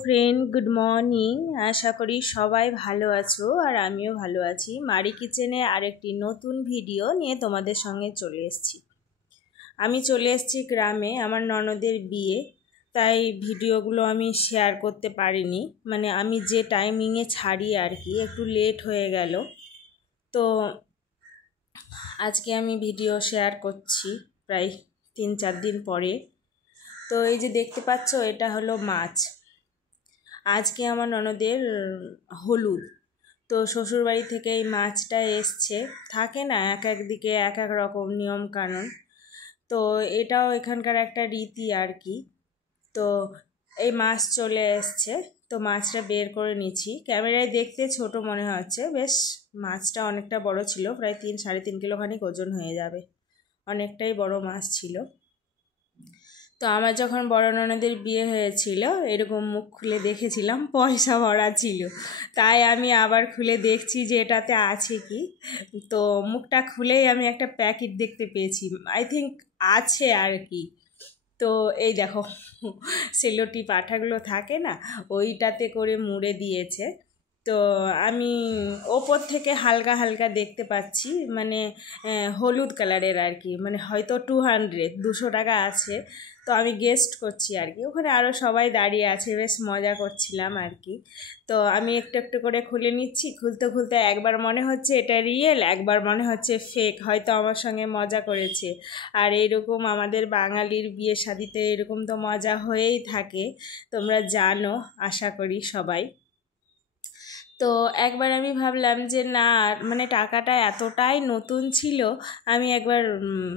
Friend, good morning. আশা করি সবাই ভালো আছো আর আমিও ভালো আছি। মারি কিচেনে আরেকটি নতুন ভিডিও নিয়ে তোমাদের সঙ্গে চলে এসেছি। আমি চলে এসেছি গ্রামে, আমার ননদের বিয়ে, তাই ভিডিওগুলো আমি শেয়ার করতে পারিনি। মানে আমি যে টাইমিংয়ে ছাড়ি আর কি, একটু লেট হয়ে গেল। তো আজকে আমি ভিডিও শেয়ার করছি প্রায় 3-4 দিন পরে। তো এই যে দেখতে পাচ্ছ, এটা হলো মাছ। আজকে আমার ননদের হলুদ, তো শ্বশুরবাড়ি থেকে এই মাছটা এসছে। থাকে না, এক এক দিকে এক এক রকম নিয়ম কানুন, তো এটাও এখানকার একটা রীতি আর কি। তো এই মাছ চলে এসছে, তো মাছটা বের করে নিচ্ছি। ক্যামেরায় দেখতে ছোট মনে হচ্ছে, বেশ মাছটা অনেকটা বড় ছিল, প্রায় 3-3.5 কিলো খানিক ওজন হয়ে যাবে, অনেকটাই বড় মাছ ছিল। তো আমার যখন বড় ননদের বিয়ে হয়েছিল, এরকম মুখ খুলে দেখেছিলাম, পয়সা ভরা ছিল, তাই আমি আবার খুলে দেখছি যে এটাতে আছে কি। তো মুখটা খুলেই আমি একটা প্যাকেট দেখতে পেয়েছি, আই থিঙ্ক আছে আর কি। তো এই দেখো, সেলোটি পাঠাগুলো থাকে না, ওইটাতে করে মুড়ে দিয়েছে। তো আমি ওপর থেকে হালকা হালকা দেখতে পাচ্ছি, মানে হলুদ কালারের আর কি, মানে হয়তো 200 টাকা আছে। তো আমি গেস্ট করছি আর কি, ওখানে আরও সবাই দাঁড়িয়ে আছে, বেশ মজা করছিলাম আর কি। তো আমি একটু একটু করে খুলে নিচ্ছি, খুলতে খুলতে একবার মনে হচ্ছে এটা রিয়েল, একবার মনে হচ্ছে ফেক, হয়তো আমার সঙ্গে মজা করেছে। আর এইরকম আমাদের বাঙালির বিয়ে শাদিতে এরকম তো মজা হয়েই থাকে, তোমরা জানো আশা করি সবাই। তো একবার আমি ভাবলাম যে না, মানে টাকাটা এতটাই নতুন ছিল, আমি একবার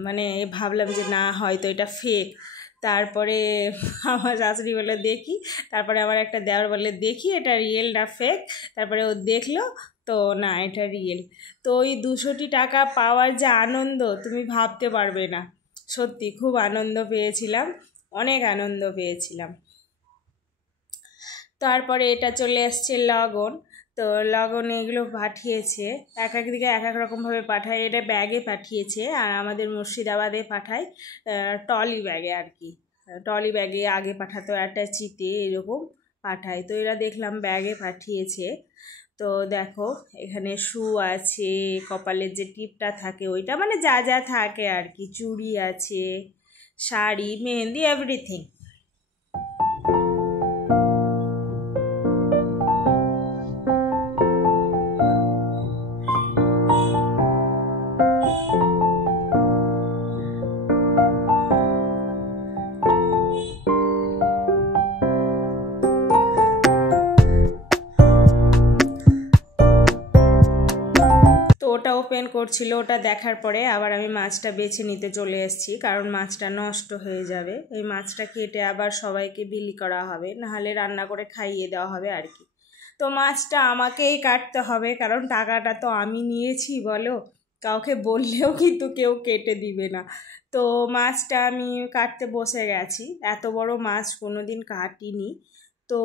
মানে ভাবলাম যে না, হয়তো এটা ফেক। তারপরে আমার শাশুড়ি বলে দেখি, তারপরে আমার একটা দেওর বলে দেখি এটা রিয়েল না ফেক। তারপরে ও দেখলো, তো না, এটা রিয়েল। তো ওই 200 টাকা পাওয়ার যে আনন্দ তুমি ভাবতে পারবে না, সত্যি খুব আনন্দ পেয়েছিলাম, অনেক আনন্দ পেয়েছিলাম। তারপরে এটা চলে আসছে লগন। তো লগন এগুলো পাঠিয়েছে, এক এক দিকে এক এক রকমভাবে পাঠায়। এটা ব্যাগে পাঠিয়েছে, আর আমাদের মুর্শিদাবাদে পাঠায় ট্রলি ব্যাগে আর কি। ট্রলি ব্যাগে আগে পাঠাতো অ্যাটাচিতে, এরকম পাঠায়। তো এরা দেখলাম ব্যাগে পাঠিয়েছে। তো দেখো, এখানে শু আছে, কপালের যে টিপটা থাকে ওইটা, মানে যা যা থাকে আর কি, চুড়ি আছে, শাড়ি, মেহেন্দি, এভরিথিং। তো ওটা ওপেন করছিল, ওটা দেখার পরে আবার আমি মাছটা বেছে নিতে চলে এসেছি, কারণ মাছটা নষ্ট হয়ে যাবে। এই মাছটা কেটে আবার সবাইকে বিলি করা হবে, নাহলে রান্না করে খাইয়ে দেওয়া হবে আর কি। তো মাছটা আমাকেই কাটতে হবে, কারণ টাকাটা তো আমি নিয়েছি, বলো, কাউকে বললেও কিন্তু কেউ কেটে দিবে না। তো মাছটা আমি কাটতে বসে গেছি, এত বড় মাছ কোনোদিন কাটিনি। তো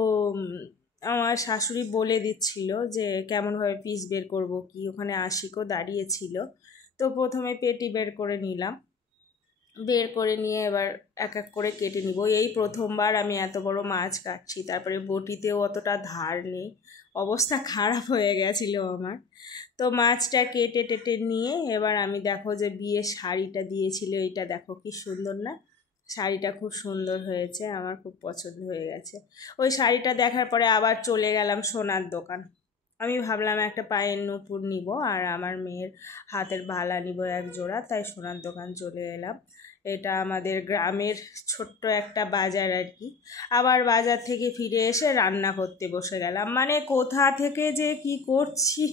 আমার শাশুড়ি বলে দিচ্ছিল যে কেমনভাবে পিস বের করব কি, ওখানে আশিকও দাঁড়িয়েছিল। তো প্রথমে পেটি বের করে নিলাম, বের করে নিয়ে এবার এক এক করে কেটে নিব। এই প্রথমবার আমি এত বড় মাছ কাটছি, তারপরে বটিতেও অতটা ধার নেই, অবস্থা খারাপ হয়ে গেছিল আমার। তো মাছটা কেটে টেটে নিয়ে এবার আমি দেখো যে বিয়ের শাড়িটা দিয়েছিল, এইটা দেখো কি সুন্দর না, শাড়িটা খুব সুন্দর হয়েছে, আমার খুব পছন্দ হয়ে গেছে। ওই শাড়িটা দেখার পরে আবার চলে গেলাম সোনার দোকান। আমি ভাবলাম একটা পায়ের নূপুর নিব আর আমার মেয়ের হাতের বালা নিব এক জোড়া, তাই সোনার দোকান চলে এলাম। এটা আমাদের গ্রামের ছোট্ট একটা বাজার আর কি। আবার বাজার থেকে ফিরে এসে রান্না করতে বসে গেলাম, মানে কোথা থেকে যে কি করছি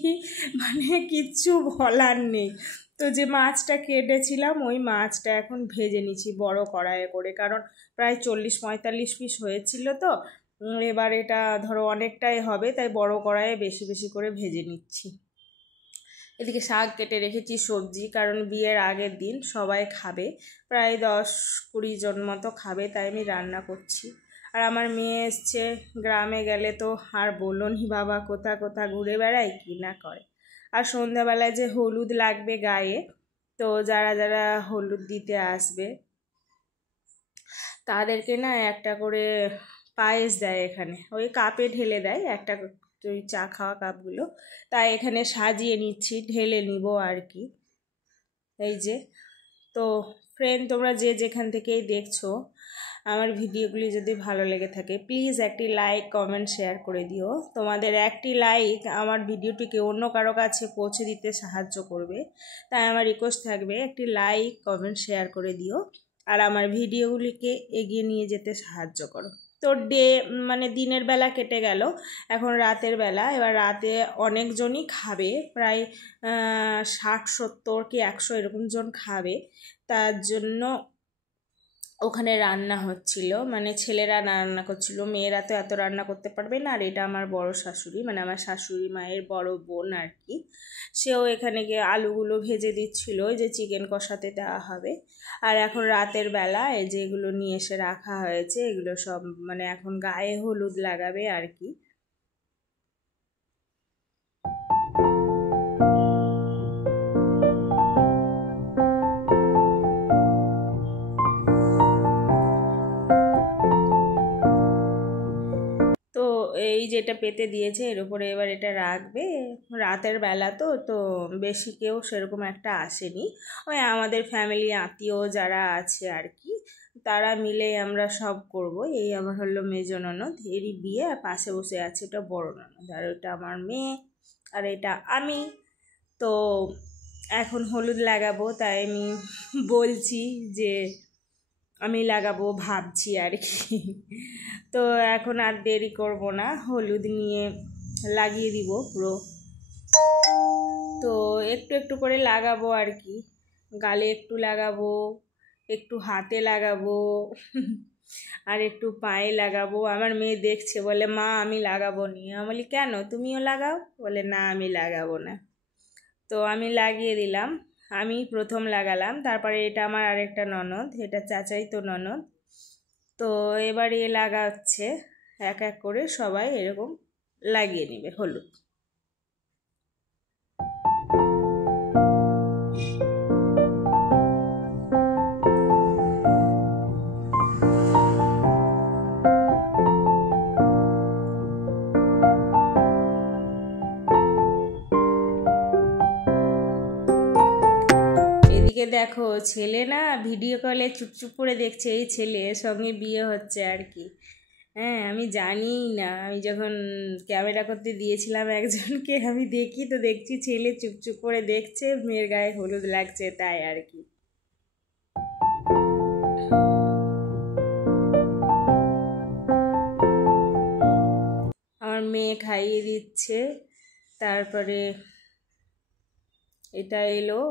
মানে কিচ্ছু বলার নেই। তো যে মাছটা কেটেছিলাম, ওই মাছটা এখন ভেজে নিচ্ছি বড় কড়াইয়ে করে, কারণ প্রায় 40-45 পিস হয়েছিল। তো এবার এটা ধরো অনেকটাই হবে, তাই বড় কড়াইয়ে বেশি বেশি করে ভেজে নিচ্ছি। এদিকে শাক কেটে রেখেছি, সবজি, কারণ বিয়ের আগের দিন সবাই খাবে, প্রায় 10-20 জন মতো খাবে, তাই আমি রান্না করছি। আর আমার মেয়ে এসছে, গ্রামে গেলে তো আর বলোনি বাবা, কোথা কোথা ঘুরে বেড়ায় কি না করে। আর সন্ধ্যাবেলায় যে হলুদ লাগবে গায়ে, তো যারা যারা হলুদ দিতে আসবে তাদেরকে না একটা করে পায়েস দেয় এখানে, ওই কাপে ঢেলে দেয় একটা, ওই চা খাওয়া কাপগুলো, তাই এখানে সাজিয়ে নিচ্ছি, ঢেলে নিব আর কি। এই যে, তো ফ্রেন্ড তোমরা যে যেখান থেকেই দেখছো আমার ভিডিওগুলি যদি ভালো লেগে থাকে প্লিজ একটি লাইক কমেন্ট শেয়ার করে দিও। তোমাদের একটি লাইক আমার ভিডিওটিকে অন্য কারো কাছে পৌঁছে দিতে সাহায্য করবে, তাই আমার রিকোয়েস্ট থাকবে একটি লাইক কমেন্ট শেয়ার করে দিও আর আমার ভিডিওগুলিকে এগিয়ে নিয়ে যেতে সাহায্য করো। তো মানে দিনের বেলা কেটে গেল, এখন রাতের বেলা। এবার রাতে অনেকজনই খাবে, প্রায় 60-70 কি 100 এরকম জন খাবে, তার জন্য ওখানে রান্না হচ্ছিল, মানে ছেলেরা রান্না করছিল, মেয়েরা তো এত রান্না করতে পারবে না। আর এটা আমার বড় শাশুড়ি, মানে আমার শাশুড়ি মায়ের বড় বোন আর কি, সেও এখানে গিয়ে আলুগুলো ভেজে দিচ্ছিল, ওই যে চিকেন কষাতে দেওয়া হবে। আর এখন রাতের বেলা এই যে এগুলো নিয়ে এসে রাখা হয়েছে, এগুলো সব মানে এখন গায়ে হলুদ লাগাবে আর কি। তো এই যেটা পেতে দিয়েছে এর উপরে এবার এটা রাখবে। রাতের বেলা তো তো বেশি কেউ সেরকম একটা আসেনি, ওই আমাদের ফ্যামিলি আত্মীয় যারা আছে আর কি, তারা মিলে আমরা সব করব। এই আমার হলো মেজো ননদ, এরই বিয়ে, আর পাশে বসে আছে এটা বড় ননদ, আর ওটা আমার মেয়ে, আর এটা আমি। তো এখন হলুদ লাগাবো, তাই আমি বলছি যে আমি লাগাবো ভাবছি আর কি। তো এখন আর দেরি করব না, হলুদ নিয়ে লাগিয়ে দিব পুরো। তো একটু একটু করে লাগাবো আর কি, গালে একটু লাগাবো, একটু হাতে লাগাবো, আর একটু পায়ে লাগাবো। আমার মেয়ে দেখছে, বলে মা আমি লাগাবো নি। আমি বলি কেন, তুমিও লাগাও? বলে না আমি লাগাবো না। তো আমি লাগিয়ে দিলাম, আমি প্রথম লাগালাম, তারপরে এটা আমার আরেকটা ননদ, এটা চাচাই তো ননদ। তো এবার এ লাগাচ্ছে, এক এক করে সবাই এরকম লাগিয়ে নেবে হলুদ। এদিকে দেখো ছেলে না ভিডিও কলে চুপচুপ করে দেখছে, এই ছেলের সঙ্গে বিয়ে হচ্ছে আর কি। হ্যাঁ আমি জানিই না, আমি যখন ক্যামেরা করতে দিয়েছিলাম একজনকে, আমি দেখি তো দেখছি ছেলে চুপচুপ করে দেখছে, মেয়ের গায়ে হলুদ লাগছে তাই আর কি। আমার মেয়ে খাইয়ে দিচ্ছে, তারপরে এটা এলো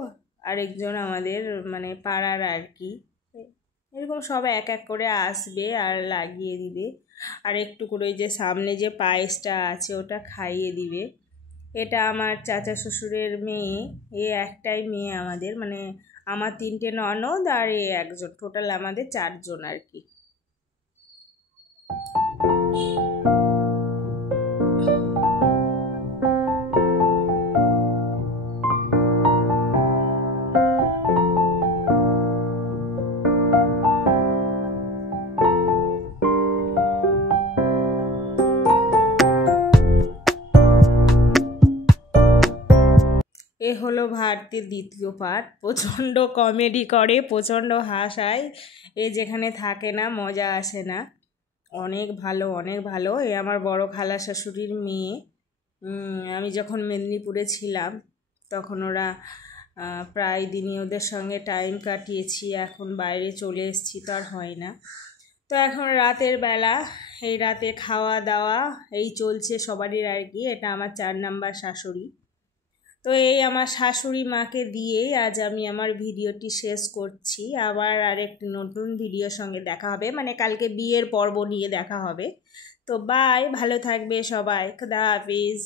আরেকজন আমাদের মানে পাড়ার আর কি, এরকম সবাই এক এক করে আসবে আর লাগিয়ে দিবে, আর একটু করে যে সামনে যে পায়েসটা আছে ওটা খাইয়ে দিবে। এটা আমার চাচা শ্বশুরের মেয়ে, এ একটাই মেয়ে আমাদের, মানে আমার 3টে ননদ আর এ একজন, টোটাল আমাদের 4 জন আর কি। এ হলো ভারতের দ্বিতীয় পার্ট, প্রচণ্ড কমেডি করে, প্রচণ্ড হাসায়, এ যেখানে থাকে না মজা আসে না। অনেক ভালো অনেক ভালো, এ আমার বড় খালা শাশুড়ির মেয়ে। আমি যখন মেদিনীপুরে ছিলাম তখন ওরা প্রায় দিনই ওদের সঙ্গে টাইম কাটিয়েছি, এখন বাইরে চলে এসেছি তো আর হয় না। তো এখন রাতের বেলা, এই রাতে খাওয়া দাওয়া এই চলছে সবারই আর কি। এটা আমার 4 নাম্বার শাশুড়ি। তো এই আমার শাশুড়ি মাকে দিয়েই আজ আমি আমার ভিডিওটি শেষ করছি। আবার আরেকটি নতুন ভিডিওর সঙ্গে দেখা হবে, মানে কালকে বিয়ের পর্ব নিয়ে দেখা হবে। তো বাই, ভালো থাকবে সবাই, খুদা হাফিজ।